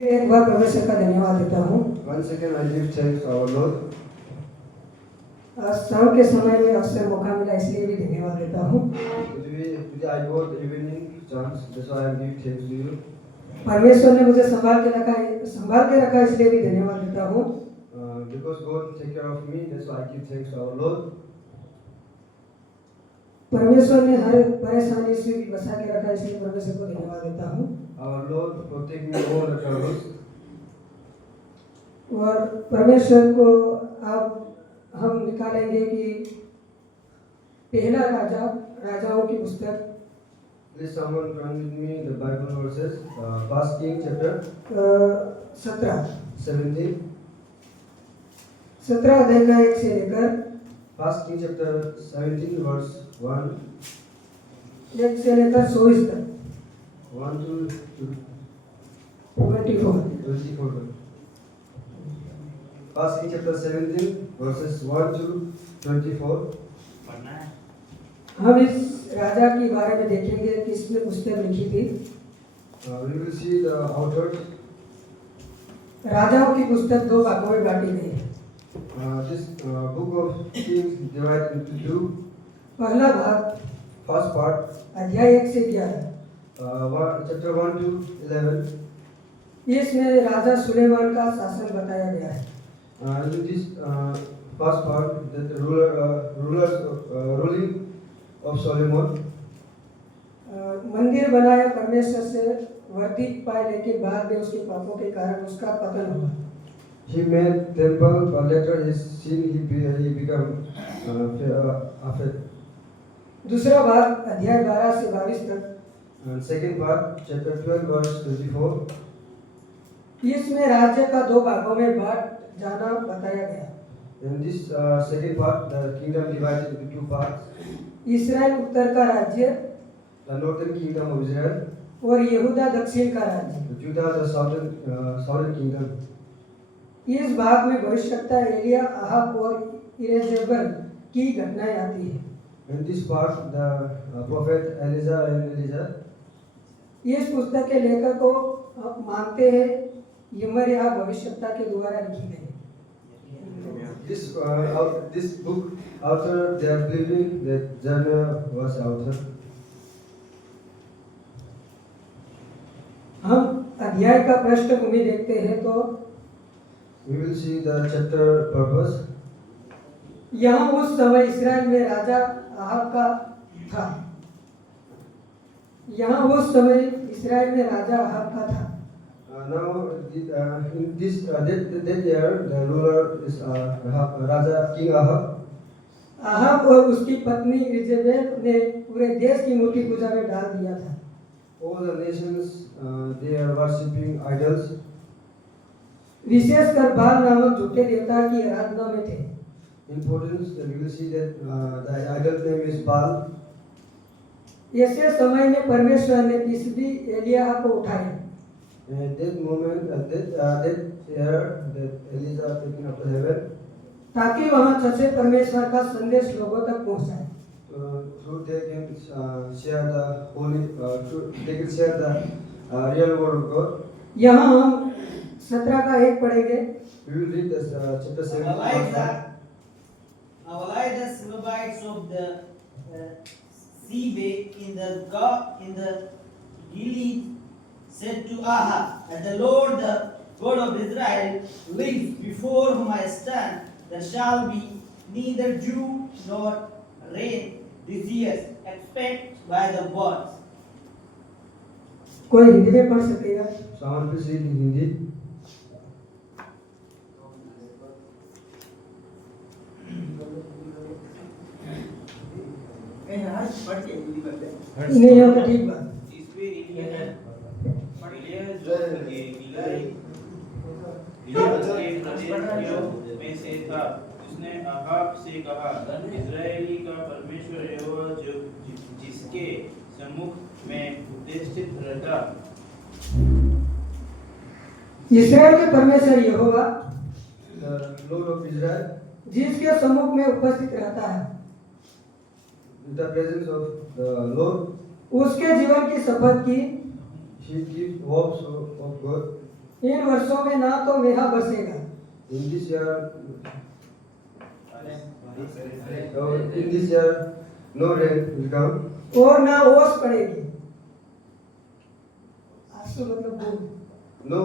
एक बार परमेश्वर का धन्यवाद देता हूँ। Once again, I give thanks to our Lord. शाम के समय में अक्सर मौका मिला इसलिए भी धन्यवाद देता हूँ। Today I got evening chance, that's why I give thanks to you. परमेश्वर ने मुझे संभाल के रखा इसलिए भी धन्यवाद देता हूँ। Because God take care of me, that's why I give thanks to our Lord. परमेश्वर ने हर परेशानी से भी बचा के रखा इसलिए परमेश्वर को धन्यवाद देता हूँ। Our Lord protect me all the troubles. और परमेश्वर को अब हम निकालेंगे कि पहला राजाओं की पुस्तक। Please someone turn with me the Bible verses, First King chapter 17. 17 अध्याय का 1 से लेकर First King chapter 17 verse 1 से लेकर 24 तक 1 to 24। First King chapter 17 verses 1 to 24. हम इस राजा के बारे में देखेंगे कि इसने पुस्तक लिखी थी। We will see the author. राजाओं की पुस्तक 2 भागों में बांटी गई है। This book of Kings divided into 2. पहला भाग First part, अध्याय 1 से 11, chapter 1 to 11. इसमें राजा सुलेमान का शासन बताया गया है। In this first part, the ruling of Solomon. मंदिर बनाया परमेश्वर से वर्दी पाए, लेकिन बाद में उसके पापों के कारण उसका पतन हुआ। He made temple, but later his sin he became afraid. दूसरा भाग अध्याय 12 से 22 तक। And second part, chapter 12 verse 24. इसमें राज्य का 2 भागों में बांट जाना बताया गया। In this second part, the kingdom divided into 2 parts. इस्राएल उत्तर का राज्य, The northern kingdom of Israel, और यहूदा दक्षिण का राज्य। Judah the southern kingdom. इस भाग में भविष्यवक्ता एलिया, अहाब और इजेबेल की घटनाएं आती है। In this part, the prophet Elijah and Elisha. इस पुस्तक के लेखक को मानते हैं यिर्मयाह भविष्यवक्ता के द्वारा लिखी गई। This book author, they are believing that Jeremiah was author. हम अध्याय का पृष्ठभूमि देखते हैं तो We will see the chapter purpose. यहाँ उस समय इस्राएल में राजा अहाब का था। Now in this that year, the ruler is Raja King Ahab. Ahab और उसकी पत्नी इजेबेल ने पूरे देश की मूर्ति पूजा में डाल दिया था। All the nations they are worshipping idols. विशेषकर बाल नामक झूठे देवता की आराधना में थे। Importance, we will see that the idol name is Baal. ऐसे समय में परमेश्वर ने तिस्बी एलियाह को उठाया। At that moment, that year, that Elijah taken up to heaven. ताकि वहाँ सच्चे परमेश्वर का संदेश लोगों तक पहुँचाए। So they can share the real word of God. यहाँ हम 17 का 1 पढ़ेंगे। We will read this chapter 7. Elijah, Synabites of the Seabay in the Gilead said to Ahab, "As the Lord, the God of Israel, lives before whom I stand, there shall be neither dew nor rain this year, except by the birds." कोई हिंदी में पढ़ सकेगा? Someone please read in Hindi. नहीं हो तो ठीक बात। में से था, उसने अहाब से कहा, इस्राएली का परमेश्वर यहोवा जो जिसके सम्मुख में उपस्थित रहता। इस्राएल के परमेश्वर यहोवा, The Lord of Israel, जिसके सम्मुख में उपस्थित रहता है, in the presence of the Lord, उसके जीवन की शपथ की he gives hopes of God. इन वर्षों में ना तो मेहा बरसेगा In this year, no rain will come. और ना ओस पड़ेगी। आंसू मतलब बूंद, No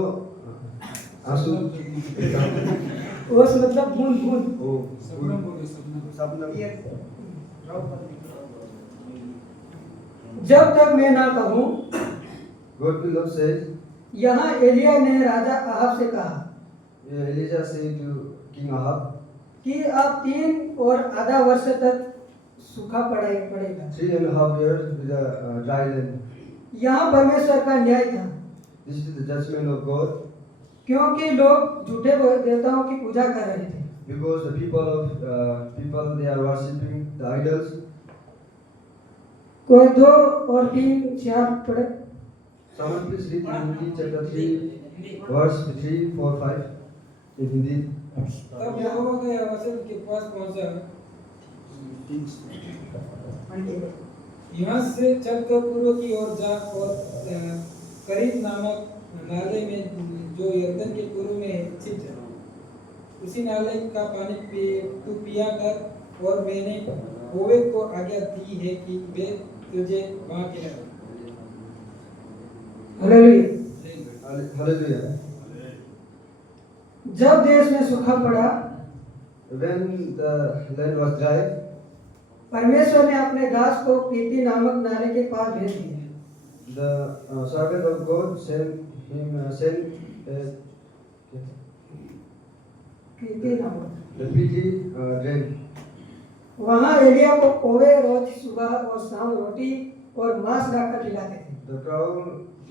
asu will come. ओस मतलब बूंद बूंद। Oh, Sabnam. जब तक मैं ना कहूँ, God will not say. यहाँ एलिया ने राजा अहाब से कहा Elijah said to King Ahab, कि अब 3 और आधा वर्ष तक सूखा पड़ेगा। 3.5 years with a dry land. यहाँ परमेश्वर का न्याय था, This is the judgment of God, क्योंकि लोग झूठे देवताओं की पूजा कर रहे थे। because the people they are worshipping the idols. कोई 2 और 3 4 पढ़े। Someone please read Hindi chapter 3, verse 3, 4, 5 in Hindi. तब यहोवा का यह वचन के पास पहुंचा, यहाँ से चलकर पूर्व की ओर जा और करीत नामक नाले में जो यरदन के पूर्व में है छिप जा। उसी नाले का पानी तू पिया कर, और मैंने होवे को आज्ञा दी है कि वे तुझे वहां के न। हालेलुया। Hallelujah. जब देश में सूखा पड़ा, When the land was dry, परमेश्वर ने अपने दास को पीती नामक नाले के पास भेज दिया। the servant of God sent पीती नामक the pity rain. वहाँ एलिया को कोवे रोज सुबह और शाम रोटी और मांस लाकर खिलाते थे। The crowd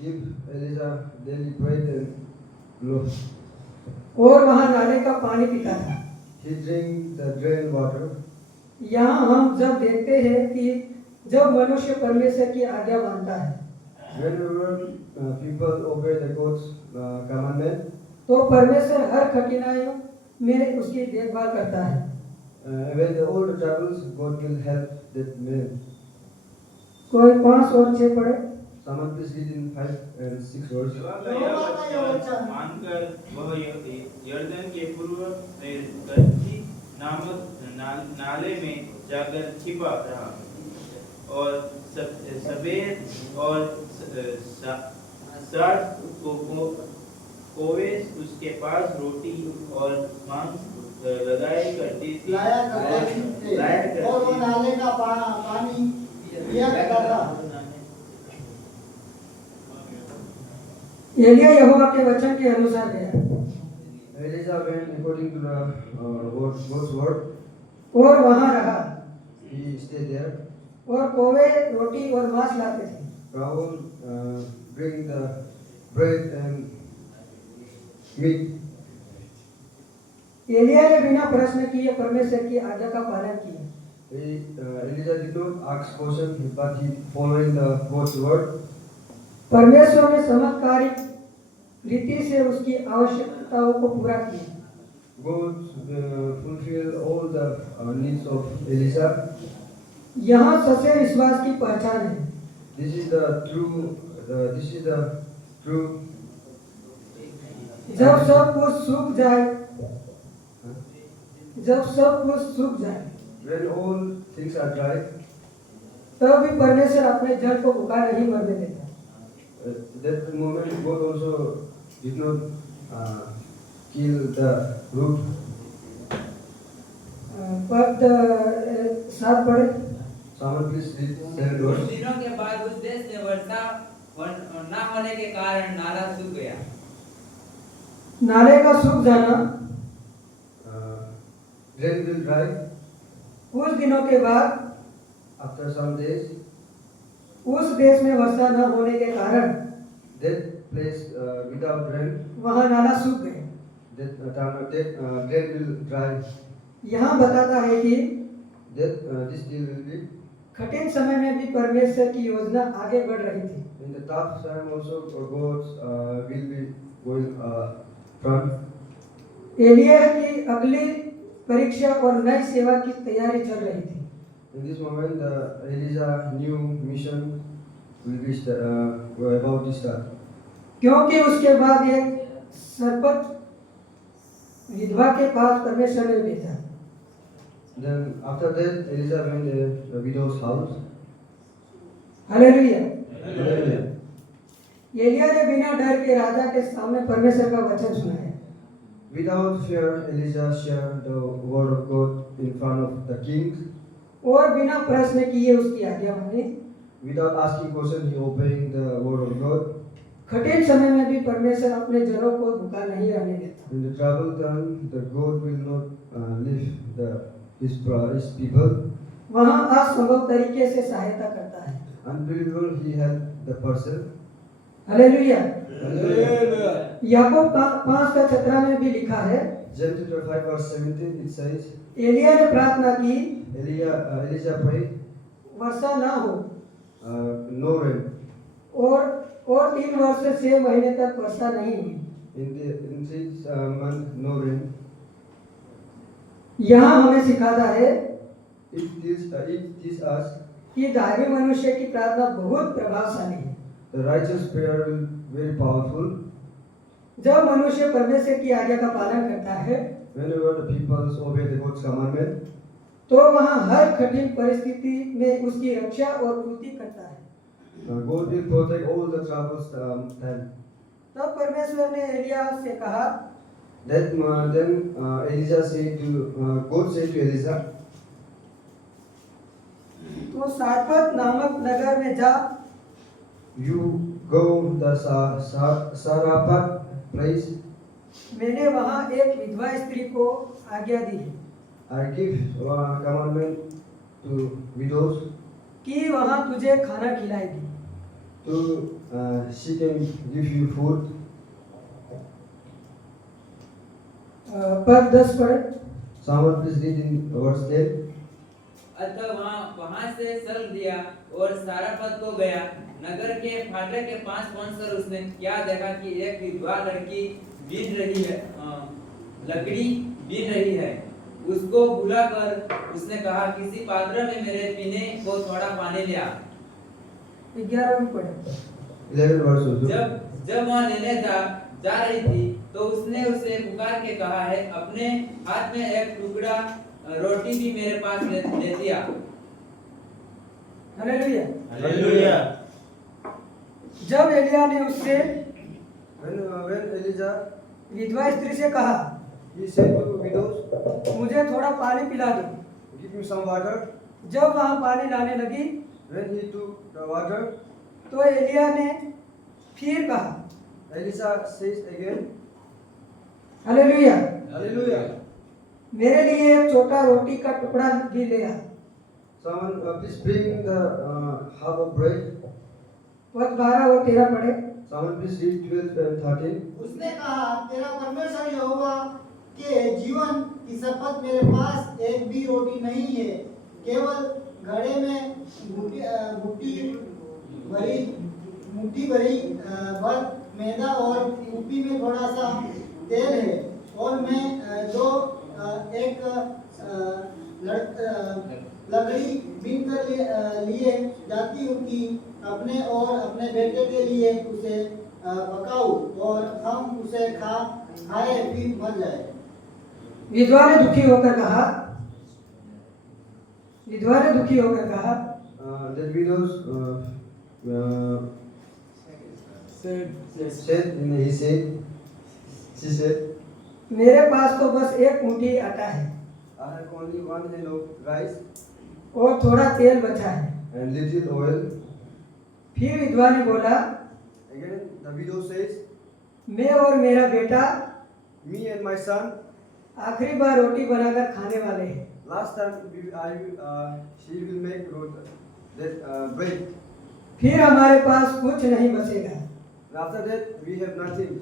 give Elijah daily bread and loaf. और वहाँ नाले का पानी पीता था। He drink the drain water. यहाँ हम जब देखते हैं कि जब मनुष्य परमेश्वर की आज्ञा मानता है, Whenever people obey the God's commandment, तो परमेश्वर हर कठिनाइयों में उसकी देखभाल करता है। when the all the troubles, God will help that man. कोई 5 और 6 पढ़े। Someone please read in 5 and 6 verse. यहोवा का यह वचन मानकर वह यरदन के पूर्व में गंजी नामक नाले में जाकर छिपा रहा, और सफेद और साठ कोवे उसके पास रोटी और मांस लाया करती थी, और वो नाले का पानी पिया करता था। एलिया यहोवा के वचन के अनुसार गया Elijah went according to the God's word. और वहां रहा, He stayed there. और कोवे रोटी और मांस लाते थे। Rahul bring the bread and meat. Elia ने बिना प्रश्न किए परमेश्वर की आज्ञा का पालन किया। Elijah did not ask question, but he following the God's word. परमेश्वर ने चमत्कारिक रीति से उसकी आवश्यकताओं को पूरा किया। God fulfill all the needs of Elijah. यहाँ सच्चे विश्वास की पहचान है। This is the true. जब सब कुछ सूख जाए, When all things are dry, तब भी परमेश्वर अपने जल को भूखा नहीं मरने देता। that moment God also did not kill the root. पद 7 पढ़े। Someone please read 7 कुछ verse. दिनों के बाद उस देश में वर्षा न होने के कारण नाला सूख गया। नाले का सूख जाना, Rain will dry. कुछ दिनों के बाद After some days, उस देश में वर्षा न होने के कारण that place without rain, वहाँ नाला सूख गए। that rain will dry. यहाँ बताता है कि That this deal will be कठिन समय में भी परमेश्वर की योजना आगे बढ़ रही थी। in the tough time also. God's will be going front. Elia की अगली परीक्षा और नई सेवा की तैयारी चल रही थी। In this moment, Elijah new mission will be about to start. क्योंकि उसके बाद एक सरपत विधवा के पास परमेश्वर ने भेजा। Then after that, Elijah went to the widow's house. Hallelujah. Hallelujah. Elia ने बिना डर के राजा के सामने परमेश्वर का वचन सुनाया। Without fear, Elijah shared the word of God in front of the king. और बिना प्रश्न किए उसकी आज्ञा मानी। Without asking question, he obeying the word of God. कठिन समय में भी परमेश्वर अपने जनों को भूखा नहीं रहने देता। In the trouble time, the God will not leave his people. वहाँ असंभव तरीके से सहायता करता है। Unbelievable, he helped the person. Hallelujah. Hallelujah. याकूब 5:17 में भी लिखा है, James chapter 5 verse 17 it says, Elia ने प्रार्थना की, Elijah prayed, वर्षा ना हो, no rain. और 3 वर्ष से 6 महीने तक वर्षा नहीं हुई। In 6 months, no rain. यहाँ हमें सिखाता है It teaches us कि धार्मिक मनुष्य की प्रार्थना बहुत प्रभावशाली है। the righteous prayer will be very powerful. जब मनुष्य परमेश्वर की आज्ञा का पालन करता है, Whenever the people obey the God's commandment, तो वहाँ हर कठिन परिस्थिति में उसकी रक्षा और पूर्ति करता है। God will protect all the troubles time. तब परमेश्वर ने एलिया से कहा, Then Elijah said to God said to Elijah, तो सारपत नामक नगर में जा, you go the Saraphat place. मैंने वहाँ एक विधवा स्त्री को आज्ञा दी है I give commandment to widows कि वहाँ तुझे खाना खिलाएगी। to she can give you food. पद 10 पढ़े। Someone please read in verse 10. अतः वहां से चल दिया और सारापत को गया। नगर के फाटक के पास पहुंचकर उसने क्या देखा कि एक विधवा लड़की बीन रही है, लकड़ी बीन रही है। उसको बुलाकर उसने कहा, किसी पात्र में मेरे पीने को थोड़ा पानी ले आ। 11 में पढ़े। 11 verse also. जब वह लेने जा रही थी तो उसने उसे पुकार के कहा है, अपने हाथ में एक टुकड़ा रोटी भी मेरे पास ले दिया। हालेलुया। हालेलुया। जब एलिया ने उससे When Elijah विधवा स्त्री से कहा, he said to widows, मुझे थोड़ा पानी पिला दो, give me some water. जब वहाँ पानी लाने लगी When he took the water, तो एलिया ने फिर कहा, Elijah says again, hallelujah, Hallelujah. मेरे लिए एक छोटा रोटी का टुकड़ा भी ले आ। Someone please bring the half of bread. पद 12 और 13 पढ़े। Someone please read 12 and 13. उसने कहा, तेरा परमेश्वर यहोवा के जीवन की शपथ मेरे पास एक भी रोटी नहीं है, केवल घड़े में मुट्ठी भरी भर मैदा और कुप्पी में थोड़ा सा तेल है, और मैं जो एक लकड़ी बीन कर लिए जाती हूँ कि अपने और अपने बेटे के लिए उसे पकाऊं और हम उसे खाए फिर मर जाए। विधवा ने दुखी होकर कहा, The widows she said, मेरे पास तो बस एक मुट्ठी आटा है I have only one hand of rice और थोड़ा तेल बचा है। and little oil. फिर विधवा ने बोला, Again, the widow says, मैं और मेरा बेटा me and my son, आखिरी बार रोटी बनाकर खाने वाले हैं। last time she will make bread. फिर हमारे पास कुछ नहीं बचेगा, And after that, we have nothing.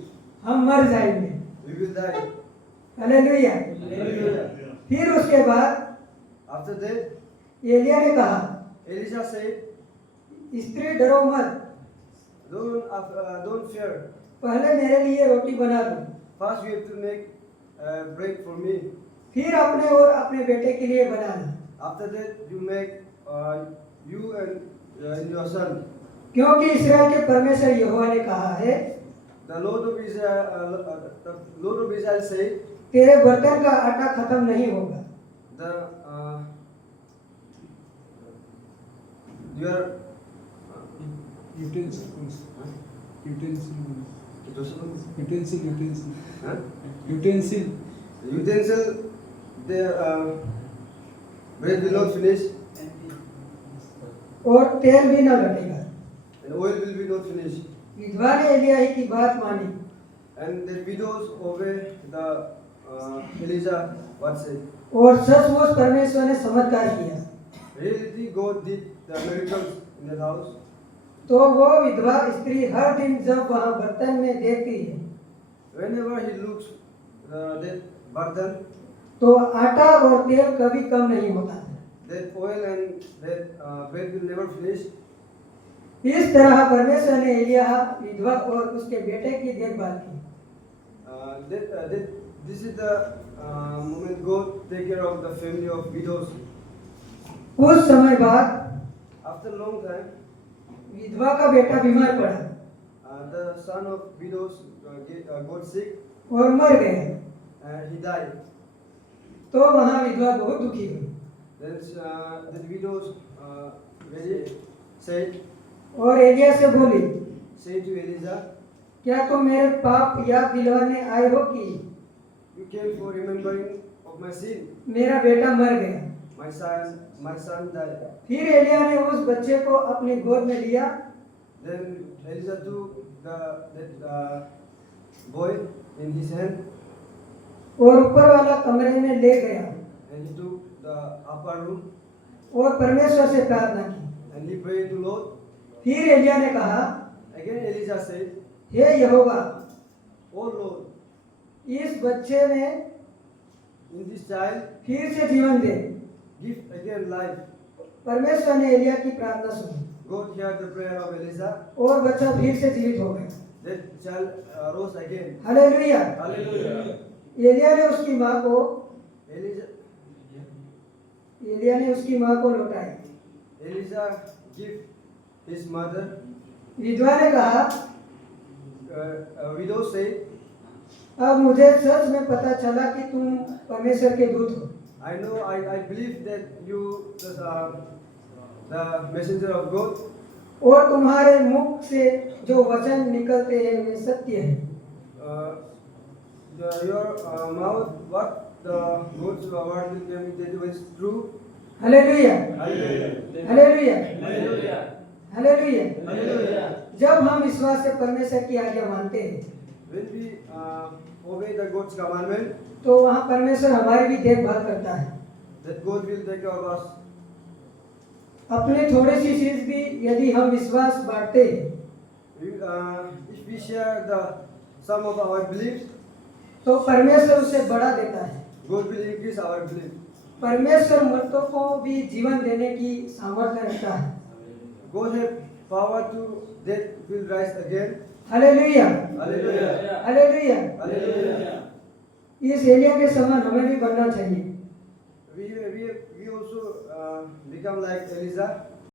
हम मर जाएंगे। We will die. Hallelujah. Hallelujah. फिर उसके बाद After that, एलिया ने कहा, Elisha said, स्त्री डरो मत, don't fear. पहले मेरे लिए रोटी बना दो, First, you have to make bread for me. फिर अपने और अपने बेटे के लिए बनाना, After that, you make you and your son. क्योंकि इस्राएल के परमेश्वर यहोवा ने कहा है, the Lord of Israel said, तेरे बर्तन का आटा खत्म नहीं होगा। the your utensils, huh? utensil. The utensil, the bread will not finish, और तेल भी न घटेगा। and oil will be not finished. विधवा ने एलिया ही की बात मानी And the widows obey the Elijah what said. और सचमुच परमेश्वर ने चमत्कार किया। Really, God did the miracles in the house. तो वो विधवा स्त्री हर दिन जब वहाँ बर्तन में देखती है Whenever he looks that burden, तो आटा और तेल कभी कम नहीं होता है। that oil and that bread will never finish. इस तरह परमेश्वर ने एलिया विधवा और उसके बेटे की देखभाल की। This is the moment God take care of the family of widows. कुछ समय बाद After a long time, विधवा का बेटा बीमार पड़ा the son of widows got sick और मर गया। and he died. तो वहाँ विधवा बहुत दुखी हुई Then the widows said और एलिया से बोली, to Elijah, क्या तुम मेरे पाप याद दिलवाने आए हो कि you came for remembering of my sin. मेरा बेटा मर गया? My son died. फिर एलिया ने उस बच्चे को अपनी गोद में लिया Then Elijah took that boy in his hand और ऊपर वाला कमरे में ले गया and he took the upper room और परमेश्वर से प्रार्थना की। and he prayed to Lord. फिर एलिया ने कहा, Again Elijah said, हे यहोवा, Oh Lord, इस बच्चे में in this child फिर से जीवन दे। give again life. परमेश्वर ने एलिया की प्रार्थना सुनी God heard the prayer of Elijah. और बच्चा फिर से जीवित हो गया। That child rose again. Hallelujah. Hallelujah. Elia ने उसकी माँ को लौटाया। Elijah give his mother. विधवा ने कहा, Widow said, अब मुझे सच में पता चला कि तुम परमेश्वर के दूत हो। I know, I believe that you the messenger of God. और तुम्हारे मुख से जो वचन निकलते हैं वे सत्य है। Your mouth, what the God's word will tell me that is true. Hallelujah, Hallelujah. Hallelujah, Hallelujah. Hallelujah. Hallelujah. जब हम विश्वास से परमेश्वर की आज्ञा मानते हैं When we obey the God's commandment, तो वहाँ परमेश्वर हमारी भी देखभाल करता है। that God will take care of us. अपने थोड़ी सी चीज भी यदि हम विश्वास बांटते हैं If we share some of our beliefs, तो परमेश्वर उसे बढ़ा देता है। God will increase our belief. परमेश्वर मृतकों को भी जीवन देने की सामर्थ्य रखता है। God have power to death will rise again. Hallelujah, Hallelujah. Hallelujah. Hallelujah. इस एलिया के समान हमें भी बनना चाहिए। We also become like Elijah.